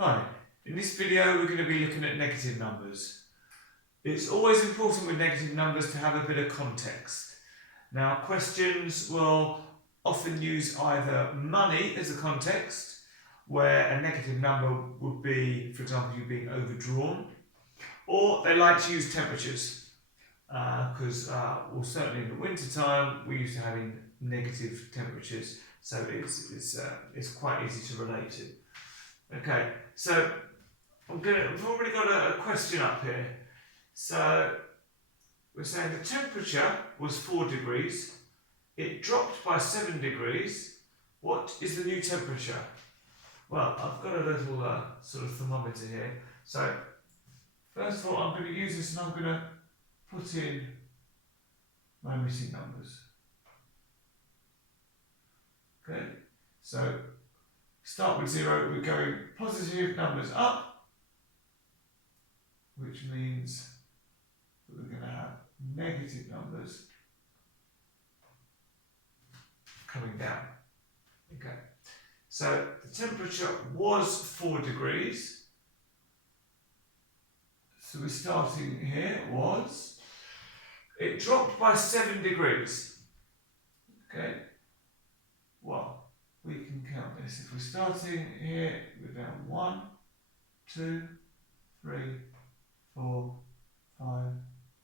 Hi, in this video we're going to be looking at negative numbers. It's always important with negative numbers to have a bit of context. Now, questions will often use either money as a context, where a negative number would be, for example, you being overdrawn, or they like to use temperatures, because well, certainly in the winter time we're used to having negative temperatures, so it's quite easy to relate to. Okay, so we've already got a question up here. So we're saying the temperature was 4 degrees, it dropped by 7 degrees. What is the new temperature? Well, I've got a little sort of thermometer here. So first of all, I'm going to use this and I'm going to put in my missing numbers. Okay, so start with 0, we're going positive numbers up, which means that we're going to have negative numbers coming down. Okay, so the temperature was 4 degrees. So we're starting here it dropped by 7 degrees. Okay, well, we can count this. If we're starting here, we're down 1, 2, 3, 4, 5,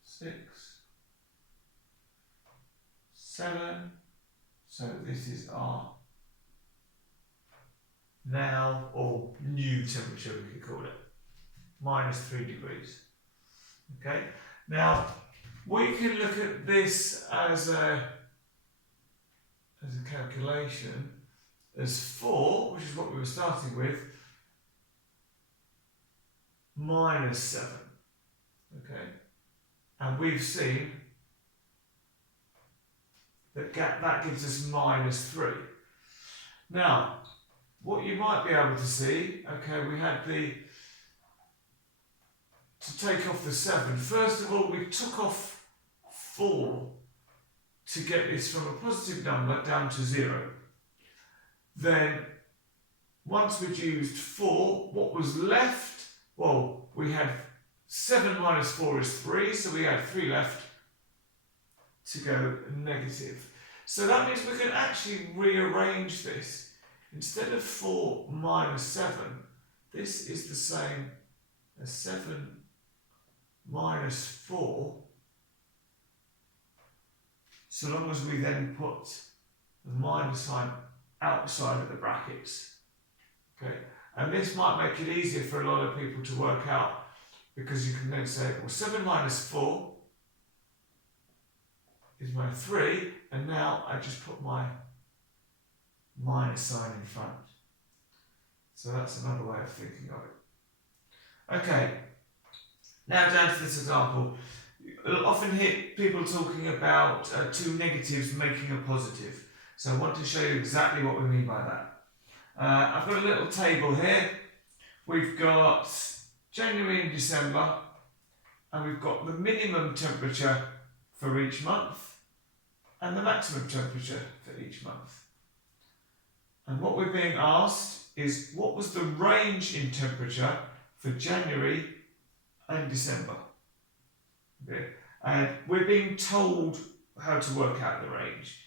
6, 7. So this is our now or new temperature, we could call it, minus 3 degrees. Okay, now we can look at this as a calculation as 4, which is what we were starting with, minus 7. Okay, and we've seen that gives us minus 3. Now, what you might be able to see, okay, we had to take off the 7. First of all, we took off 4 to get this from a positive number down to 0. Then, once we'd used 4, what was left? Well, we had 7 minus 4 is 3, so we had 3 left to go negative. So that means we can actually rearrange this. Instead of 4 minus 7, this is the same as 7 minus 4, so long as we then put the minus sign outside of the brackets. Okay, and this might make it easier for a lot of people to work out, because you can then say, well, 7 minus 4 is my 3, and now I just put my minus sign in front. So that's another way of thinking of it. Okay, now down to this example. You'll often hear people talking about 2 negatives making a positive. So I want to show you exactly what we mean by that. I've got a little table here. We've got January and December, and we've got the minimum temperature for each month and the maximum temperature for each month. And what we're being asked is, what was the range in temperature for January and December? Okay. And we're being told how to work out the range.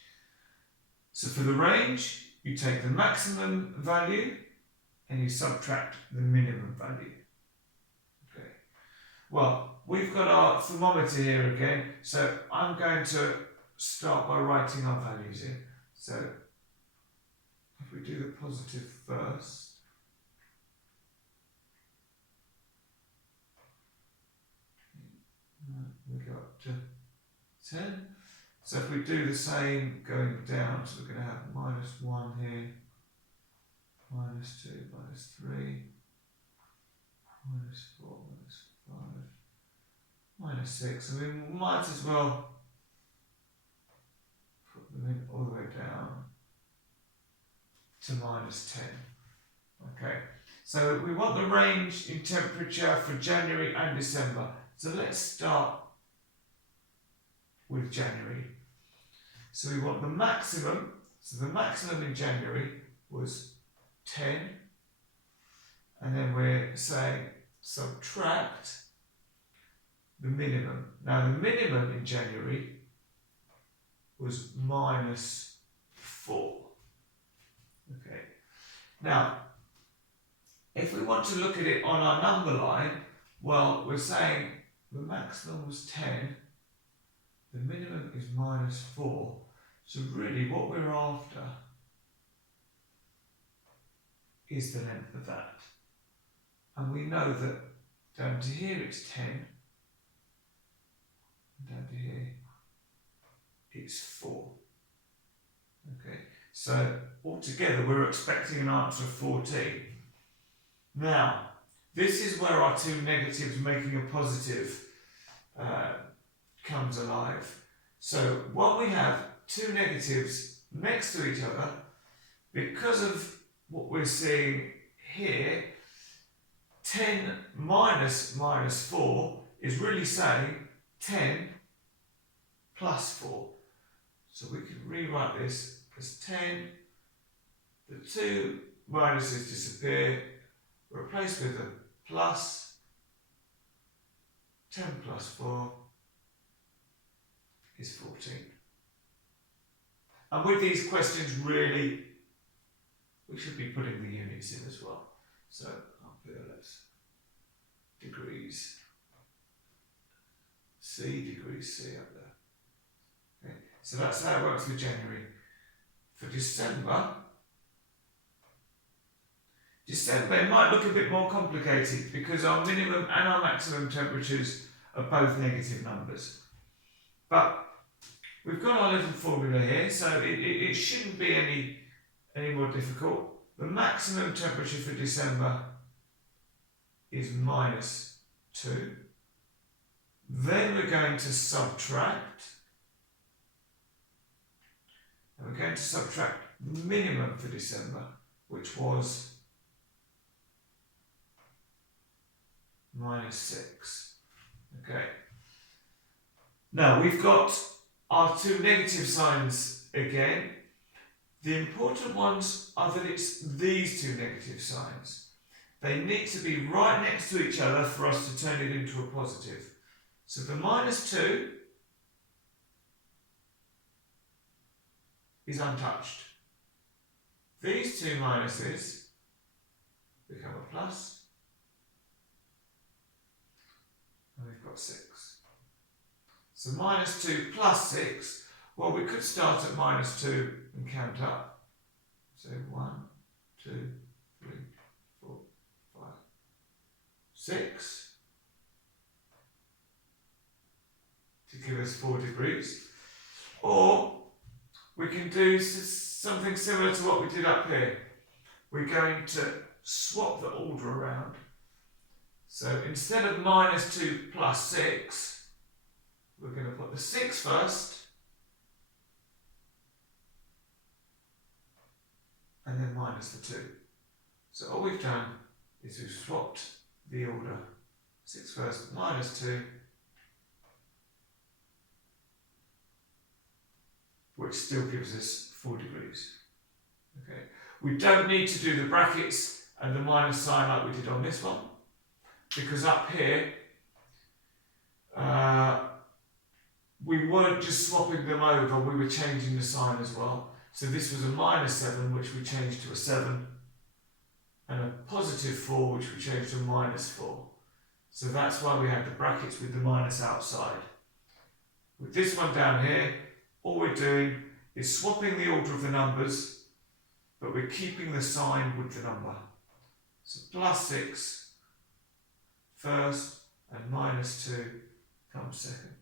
So for the range, you take the maximum value and you subtract the minimum value. Okay. Well, we've got our thermometer here again, so I'm going to start by writing our values in. So if we do the positive first, we go up to 10. So if we do the same going down, so we're going to have minus 1 here, minus 2, minus 3, minus 4, minus 5, minus 6. I mean, we might as well put them in all the way down to minus 10. Okay, so we want the range in temperature for January and December. So let's start with January. So we want the maximum. So the maximum in January was 10. And then we saying subtract the minimum. Now the minimum in January was -4. Okay. Now, if we want to look at it on our number line, well, we're saying the maximum was 10, the minimum is -4. So really what we're after is the length of that. And we know that down to here it's 10, and down to here it's 4. Okay, so altogether we're expecting an answer of 14. Now, this is where our two negatives making a positive comes alive. So when we have two negatives next to each other, because of what we're seeing here, 10 minus -4 is really saying 10 plus 4. So we can rewrite this as 10, the two minuses disappear, replaced with a plus, 10 plus 4 is 14. And with these questions, really, we should be putting the units in as well. So up here, let's degrees C, degrees C up there. Okay, so that's how it works for January. For December, it might look a bit more complicated because our minimum and our maximum temperatures are both negative numbers. But we've got our little formula here, so it shouldn't be any more difficult. The maximum temperature for December is -2. Then we're going to subtract. And we're going to subtract the minimum for December, which was -6. Okay. Now we've got our two negative signs again. The important ones are that it's these two negative signs. They need to be right next to each other for us to turn it into a positive. So the -2 is untouched. These two minuses become a plus, and we've got 6. So -2 plus 6, well, we could start at -2 and count up. So 1, 2, 3, 4, 5, 6 to give us 4 degrees. Or we can do something similar to what we did up here. We're going to swap the order around. So instead of -2 plus 6, we're going to put the 6 first, and then minus the 2. So all we've done is we've swapped the order. 6 first, -2, which still gives us 4 degrees. Okay. We don't need to do the brackets and the minus sign like we did on this one, because up here we weren't just swapping them over, we were changing the sign as well. So this was a -7, which we changed to a 7, and a +4, which we changed to a -4. So that's why we had the brackets with the minus outside. With this one down here, all we're doing is swapping the order of the numbers, but we're keeping the sign with the number. So +6 first and -2 comes second.